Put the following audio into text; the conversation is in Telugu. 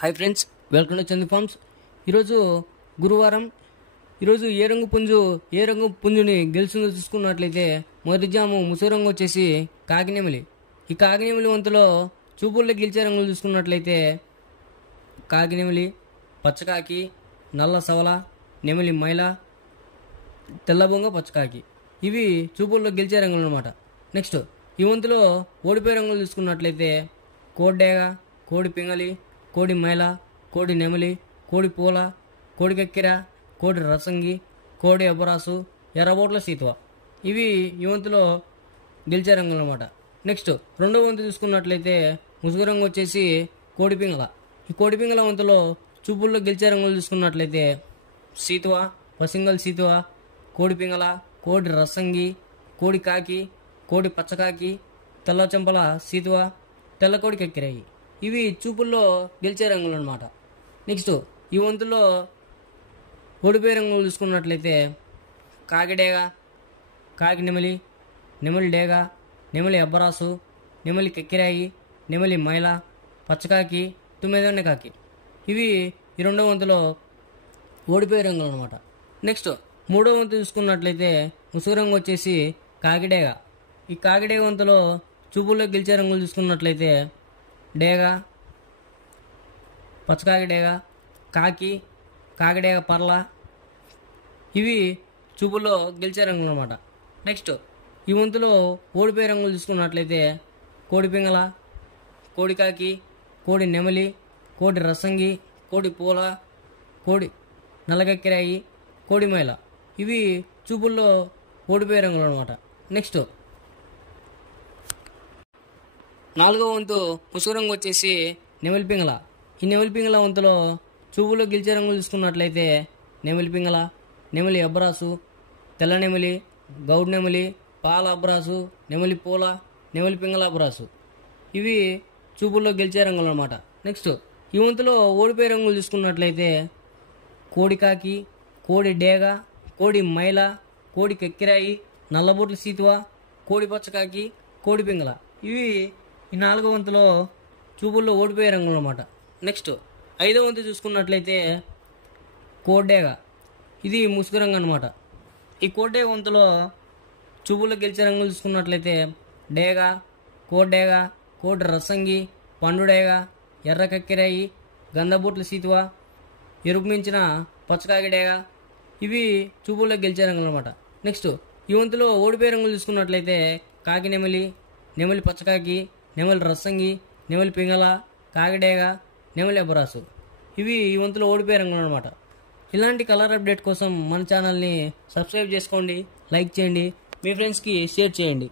Hi friends, welcome to Chandu farms. ఈరోజు గురువారం. ఈరోజు ఏ రంగు పుంజుని గెలుస్తుందో చూసుకున్నట్లయితే మొదటి జాము ముసుగు రంగు వచ్చేసి కాకినెమిలి. ఈ కాకినెమిలి వంతులో చూపుల్లో గెలిచే రంగులు చూసుకున్నట్లయితే కాకినెమిలి, పచ్చకాకి, నల్ల సవల, నెమిలి మైల, తెల్లబొంగ, పచ్చకాకి. ఇవి చూపుల్లో గెలిచే రంగులు అనమాట. నెక్స్ట్ ఈ వంతులో ఓడిపోయే రంగులు చూసుకున్నట్లయితే కోడ్డేగ, కోడి పింగళి, కోడి మైల, కోడి నెమలి, కోడి పూల, కోడి కక్కెర, కోడి రసంగి, కోడి అబరాసు, ఎర్రబోట్ల సీతువ. ఇవి ఈ వంతులో గెలిచే రంగులు అనమాట. నెక్స్ట్ రెండో వంతు చూసుకున్నట్లయితే ముసుగు రంగు వచ్చేసి కోడి పింగళ. ఈ కోడి పింగళ వంతులో చూపుల్లో గెలిచే రంగులు చూసుకున్నట్లయితే సీతువ, పసింగల్ సీతువ, కోడి పింగళ, కోడి రసంగి, కోడి కాకి, కోడి పచ్చకాకి, తెల్ల చెంపల సీతువ, తెల్ల కోడి కక్కెరాయి. ఇవి చూపుల్లో గెలిచే రంగులు అనమాట. నెక్స్ట్ ఈ వంతులో ఓడిపోయే రంగులు చూసుకున్నట్లయితే కాకిడేగ, కాకి నెమలి, నెమలి డేగ, నెమలి అబ్బరాసు, నెమలి కెక్కిరాయి, నెమలి మైల, పచ్చకాకి, తుమ్మెదొన్నె కాకి. ఇవి ఈ రెండో వంతులో ఓడిపోయే రంగులు అనమాట. నెక్స్ట్ మూడో వంతు చూసుకున్నట్లయితే ముసుగు రంగు వచ్చేసి కాకిడేగ. ఈ కాకిడేగ వంతులో చూపుల్లో గెలిచే రంగులు చూసుకున్నట్లయితే డేగ, పచ్చకాకి డేగ, కాకి, కాకిడేగ పర్ల. ఇవి చూపుల్లో గెలిచే రంగులు అనమాట. నెక్స్ట్ ఈ వంతులో ఓడిపోయే రంగులు చూసుకున్నట్లయితే కోడి పింగళ, కోడి కాకి, కోడి నెమలి, కోడి రసంగి, కోడి పూల, కోడి నల్లగక్కిరాయి, కోడి మైల. ఇవి చూపుల్లో ఓడిపోయే రంగులు అనమాట. నెక్స్ట్ నాలుగో వంతు ముసుగు రంగు వచ్చేసి నెమలి పింగళ. ఈ నెమలి పింగళ వంతులో చూపులో గెలిచే రంగులు చూసుకున్నట్లయితే నెమలి పింగళ, నెమలి అబ్రాసు, తెల్ల నెమలి, గౌడ్ నెమలి, పాల అబ్రాసు, నెమలి పూల, నెమలి పింగళ అబ్రాసు. ఇవి చూపుల్లో గెలిచే రంగులు అనమాట. నెక్స్ట్ ఈ వంతులో ఓడిపోయే రంగులు చూసుకున్నట్లయితే కోడి కాకి, కోడి డేగ, కోడి మైల, కోడి కెక్కిరాయి, నల్లబొట్ల సీతువ, కోడి పచ్చకాకి, కోడి పింగళ. ఇవి ఈ నాలుగో వంతులో చూపుల్లో ఓడిపోయే రంగులు అనమాట. నెక్స్ట్ ఐదో వంతు చూసుకున్నట్లయితే కోడ్డేగ. ఇది ముసుగు రంగు అనమాట. ఈ కోడ్డేగ వంతులో చూపుల్లో గెలిచే రంగులు చూసుకున్నట్లయితే డేగ, కోడ్డేగ, కోడి రసంగి, పండుడేగ, ఎర్ర కక్కిరాయి, గంధబొట్ల సీతువ, ఎరుపు మించిన పచ్చకాకి డేగ. ఇవి చూపుల్లో గెలిచే రంగులు అనమాట. నెక్స్ట్ ఈ వంతులో ఓడిపోయే రంగులు చూసుకున్నట్లయితే కాకి నెమలి, నెమలి పచ్చకాకి, నెమలి రసంగి, నెమలి పింగళ, కాకిడేగ, నెమలి అబ్బరాసు. ఇవి ఈ వంతులో ఓడిపోయే రంగులు అనమాట. ఇలాంటి కలర్ అప్డేట్ కోసం మన ఛానల్ని సబ్స్క్రైబ్ చేసుకోండి, లైక్ చేయండి, మీ ఫ్రెండ్స్కి షేర్ చేయండి.